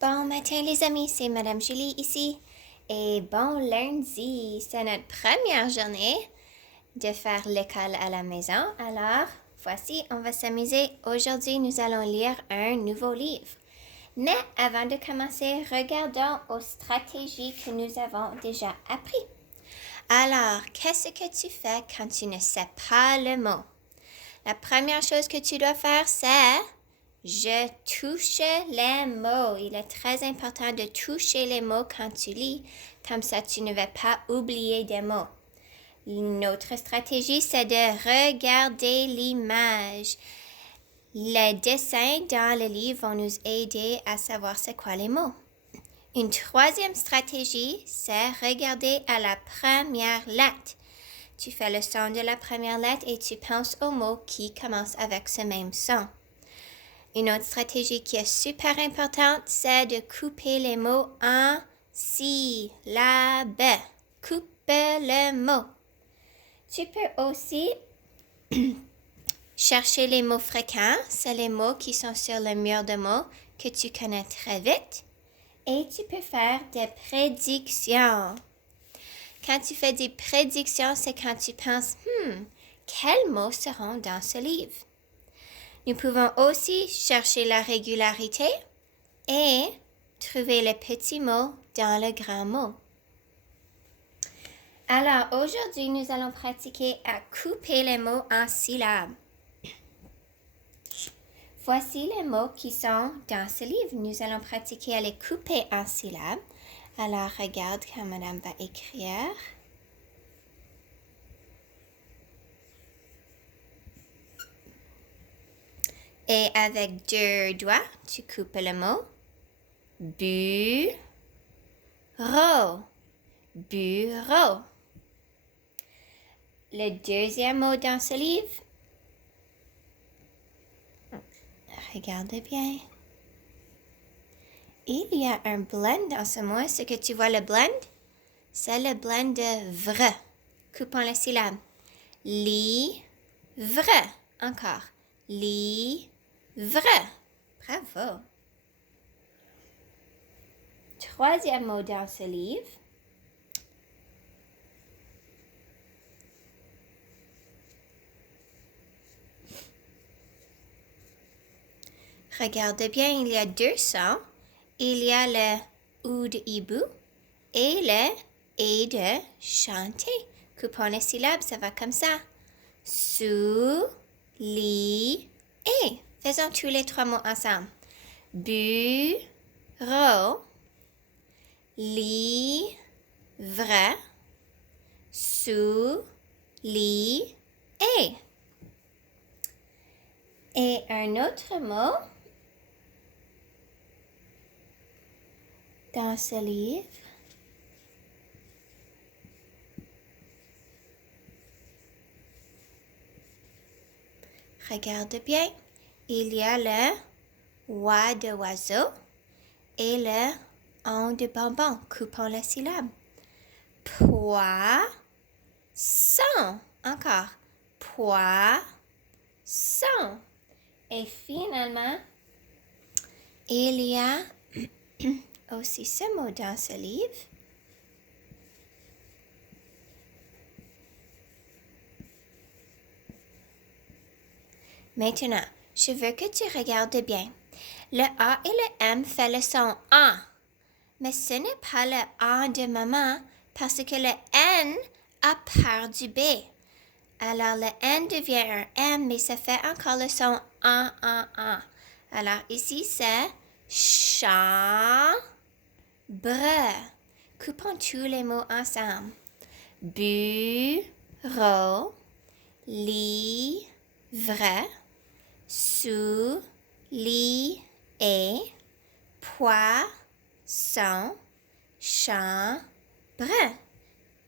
Bon matin les amis, c'est Madame Julie ici. Et bon lundi, c'est notre première journée de faire l'école à la maison. Alors, voici, on va s'amuser. Aujourd'hui, nous allons lire un nouveau livre. Mais avant de commencer, regardons aux stratégies que nous avons déjà appris. Alors, qu'est-ce que tu fais quand tu ne sais pas le mot? La première chose que tu dois faire, c'est je touche les mots. Il est très important de toucher les mots quand tu lis. Comme ça, tu ne vas pas oublier des mots. Une autre stratégie, c'est de regarder l'image. Les dessins dans le livre vont nous aider à savoir c'est quoi les mots. Une troisième stratégie, c'est regarder à la première lettre. Tu fais le son de la première lettre et tu penses aux mots qui commencent avec ce même son. Une autre stratégie qui est super importante, c'est de couper les mots en syllabes. Coupe le mot. Tu peux aussi chercher les mots fréquents. C'est les mots qui sont sur le mur de mots que tu connais très vite. Et tu peux faire des prédictions. Quand tu fais des prédictions, c'est quand tu penses, quels mots seront dans ce livre? Nous pouvons aussi chercher la régularité et trouver les petits mots dans le grand mot. Alors, aujourd'hui, nous allons pratiquer à couper les mots en syllabes. Voici les mots qui sont dans ce livre. Nous allons pratiquer à les couper en syllabes. Alors, regarde quand Madame va écrire. Et avec 2 doigts, tu coupes le mot. Bureau. Bureau. Le deuxième mot dans ce livre. Regarde bien. Il y a un blend dans ce mot. Est-ce que tu vois le blend? C'est le blend de vrai. Coupons la syllabe. Livre. Encore. Livre. Bravo. Troisième mot dans ce livre. Regarde bien, il y a 2 sons. Il y a le ou de hibou et le et de chanter. Coupons les syllabes, ça va comme ça. Sous, li, et. Faisons tous les 3 mots ensemble. Bureau, livre, sous, li, et. Et un autre mot dans ce livre. Regarde bien. Il y a le oie de oiseau et le on de bonbon. Coupons la syllabe. Poisson. Encore. Poisson. Et finalement, il y a aussi ce mot dans ce livre. Maintenant, je veux que tu regardes bien. Le A et le M font le son A. Mais ce n'est pas le A de maman parce que le N a part du B. Alors le N devient un M, mais ça fait encore le son A. Alors ici c'est chambre. Coupons tous les mots ensemble. Bureau, livre, sous, lit et poisson, chambre.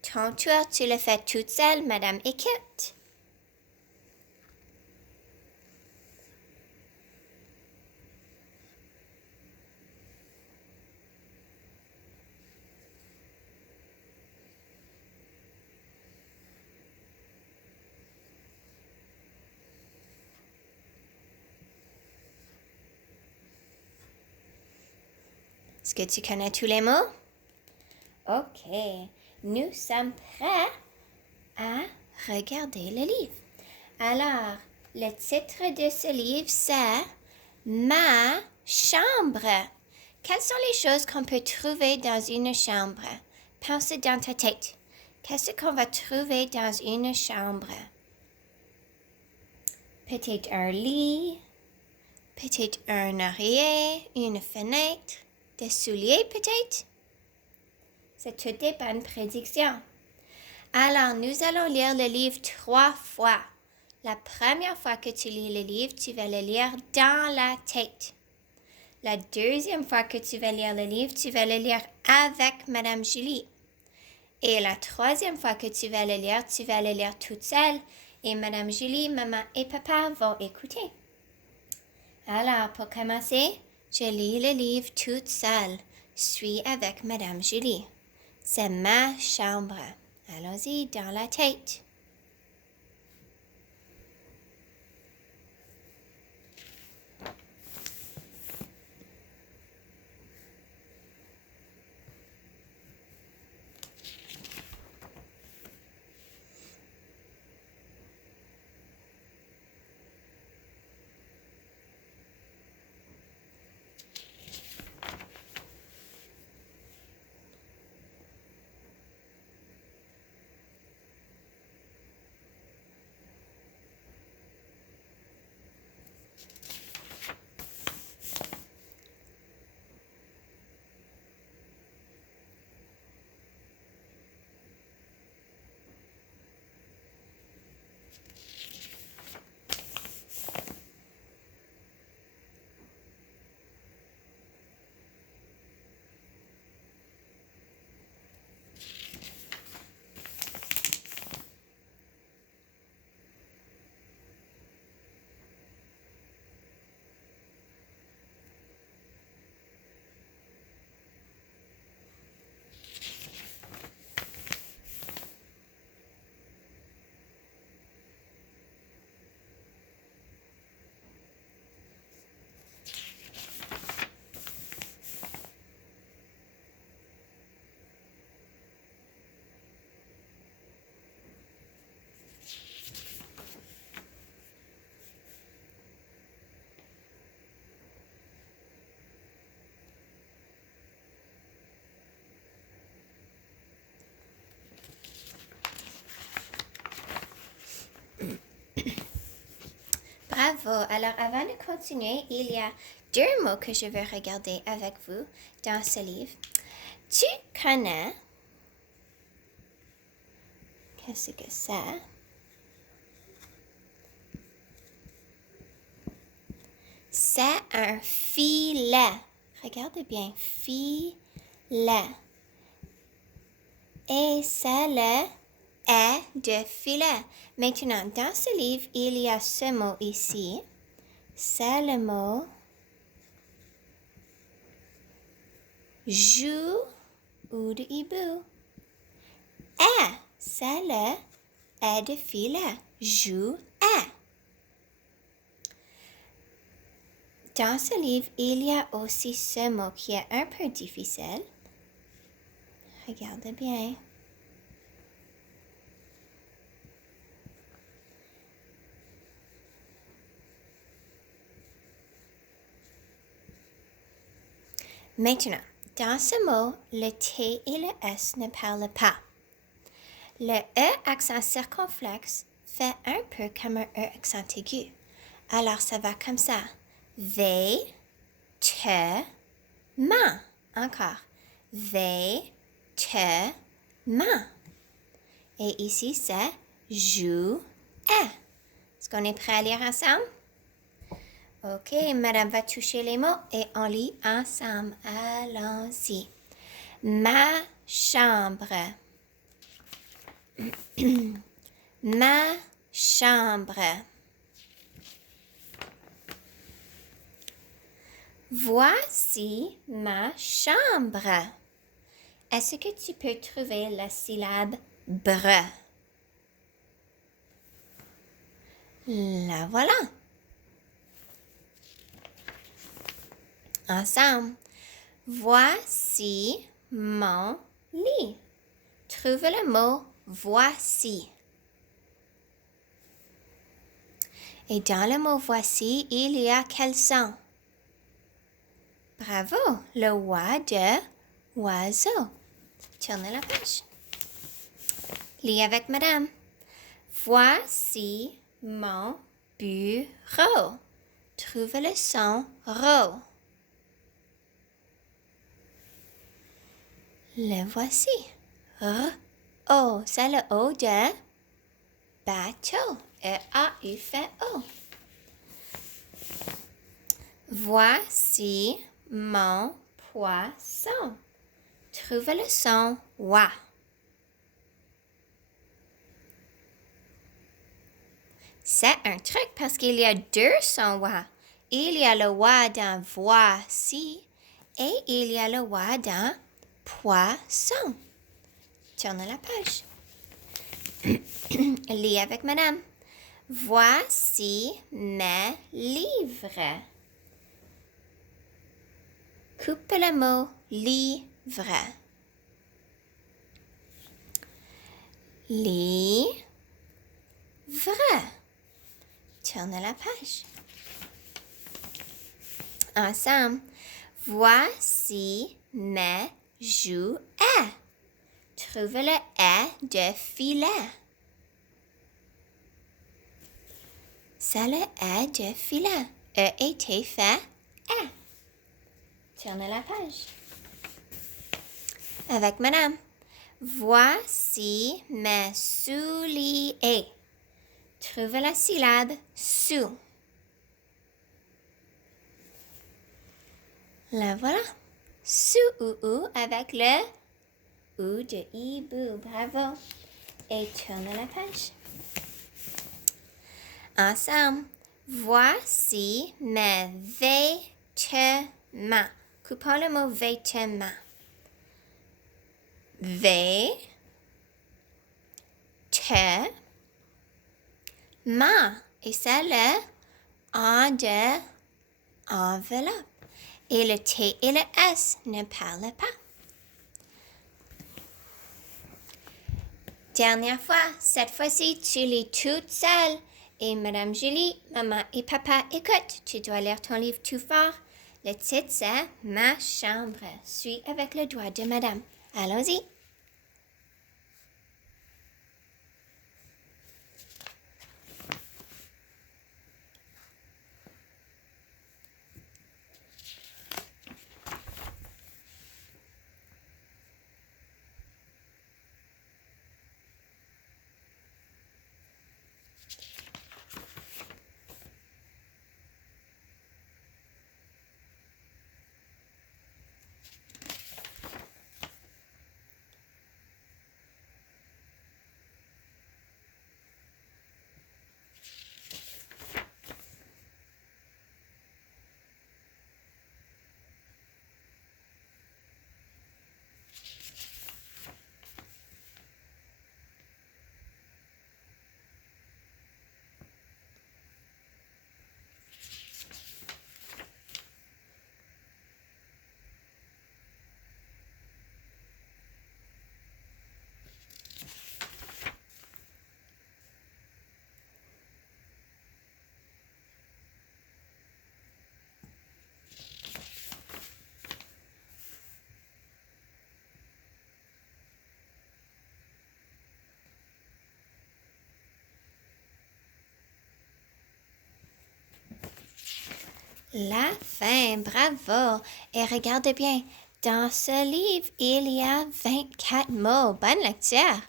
Ton tour, tu le fais toute seule, Madame Eckert. Est-ce que tu connais tous les mots? Ok, nous sommes prêts à regarder le livre. Alors, le titre de ce livre, c'est Ma chambre. Quelles sont les choses qu'on peut trouver dans une chambre? Pense dans ta tête. Qu'est-ce qu'on va trouver dans une chambre? Peut-être un lit, peut-être un oreiller, une fenêtre, des souliers peut-être? C'est toutes des bonnes prédictions. Alors, nous allons lire le livre 3 fois. La première fois que tu lis le livre, tu vas le lire dans la tête. La deuxième fois que tu vas lire le livre, tu vas le lire avec Madame Julie. Et la troisième fois que tu vas le lire toute seule. Et Madame Julie, maman et papa vont écouter. Alors, pour commencer, je lis le livre toute seule. Suis avec Madame Julie. C'est ma chambre. Allons-y dans la tête. Bravo! Alors, avant de continuer, il y a 2 mots que je veux regarder avec vous dans ce livre. Tu connais... Qu'est-ce que c'est? C'est un filet. Regardez bien, filet. Et c'est le est de filet. Maintenant, dans ce livre, il y a ce mot ici. C'est le mot joue ou de hibou. Et, c'est le est de filet. Joue est. Dans ce livre, il y a aussi ce mot qui est un peu difficile. Regardez bien. Maintenant, dans ce mot, le T et le S ne parlent pas. Le E accent circonflexe fait un peu comme un E accent aigu. Alors, ça va comme ça. Vêtements. Encore. Vêtements. Et ici, c'est jouet. Est-ce qu'on est prêt à lire ensemble? Ok, madame va toucher les mots et on lit ensemble. Allons-y. Ma chambre. Ma chambre. Voici ma chambre. Est-ce que tu peux trouver la syllabe bre? La voilà. Ensemble. Voici mon lit. Trouve le mot voici. Et dans le mot voici, il y a quel son? Bravo, le oie de oiseau. Tournez la page. Lis avec madame. Voici mon bureau. Trouve le son ro. Le voici. R, O. C'est le O de bateau. E-A-U fait O. Voici mon poisson. Trouve le son wa. C'est un truc parce qu'il y a deux sons wa. Il y a le wa dans voici et il y a le wa dans poisson. Tourne la page. Lis avec madame. Voici mes livres. Coupe le mot livre. Livre. Tourne la page. Ensemble. Voici mes jouets. Trouve le E de filet. C'est le E de filet. E-T fait E. Tourne la page. Avec madame. Voici mes souliers. Trouve la syllabe sous. La voilà. Sous avec le ou de hibou. Bravo. Et tourne la page. Ensemble. Voici mes vêtements. Coupons le mot vêtements. Ma. Et c'est le en de enveloppe. Et le T et le S ne parlent pas. Dernière fois, cette fois-ci, tu lis toute seule. Et Madame Julie, maman et papa écoutent. Tu dois lire ton livre tout fort. Le titre, c'est Ma chambre. Suis avec le doigt de Madame. Allons-y. La fin, bravo. Et regarde bien, dans ce livre, il y a 24 mots. Bonne lecture.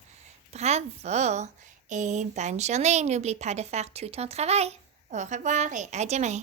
Bravo. Et bonne journée. N'oublie pas de faire tout ton travail. Au revoir et à demain.